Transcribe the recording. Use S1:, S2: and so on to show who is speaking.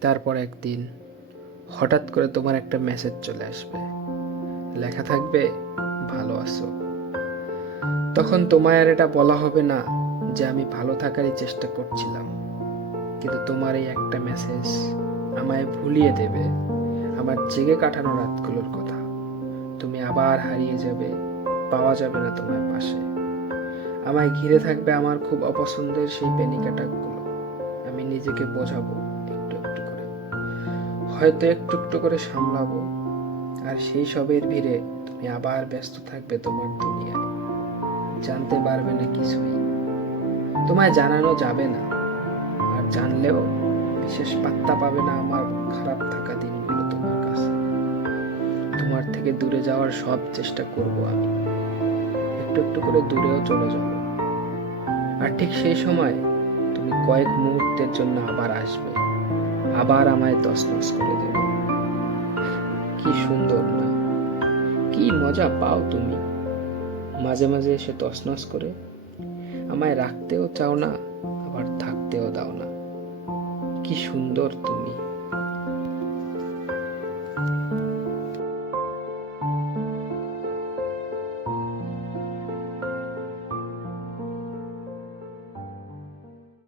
S1: তারপর একদিন হঠাৎ করে তোমার একটা মেসেজ চলে আসবে। লেখা থাকবে, ভালো আছো। তখন তোমায় আর এটা বলা হবে না যে আমি ভালো থাকারই চেষ্টা করছিলাম। কিন্তু তোমার এই একটা মেসেজ আমায় ভুলিয়ে দেবে আমার জেগে কাটানো রাতগুলোর কথা। তুমি আবার হারিয়ে যাবে, পাওয়া যাবে না তোমার পাশে। আমায় ঘিরে থাকবে আমার খুব অপছন্দের সেই প্যানিক অ্যাটাকগুলো। আমি নিজেকে বোঝাবো হয়তো একটু একটু করে সামলাবো। আর সেই সবের ভিড়ে তুমি আবার ব্যস্ত থাকবে তোমার দুনিয়ায়। জানতে পারবে না কিছুই। তোমায় জানানো যাবে না। আর জানলেও বিশেষ পাত্তা পাবে না আমার খারাপ থাকা দিনগুলো তোমার কাছে। তোমার থেকে দূরে যাওয়ার সব চেষ্টা করব আমি। একটু একটু করে দূরেও চলে যাব। আর ঠিক সেই সময় তুমি কয়েক মুহূর্তের জন্য আবার আসবে। আবার আমায় তসনস করে দেব কি সুন্দর না। কি মজা পাও তুমি। মাঝে মাঝে এসে তসনস করে আমায় রাখতেও চাও না, আবার থাকতেও দাও না। কি সুন্দর তুমি।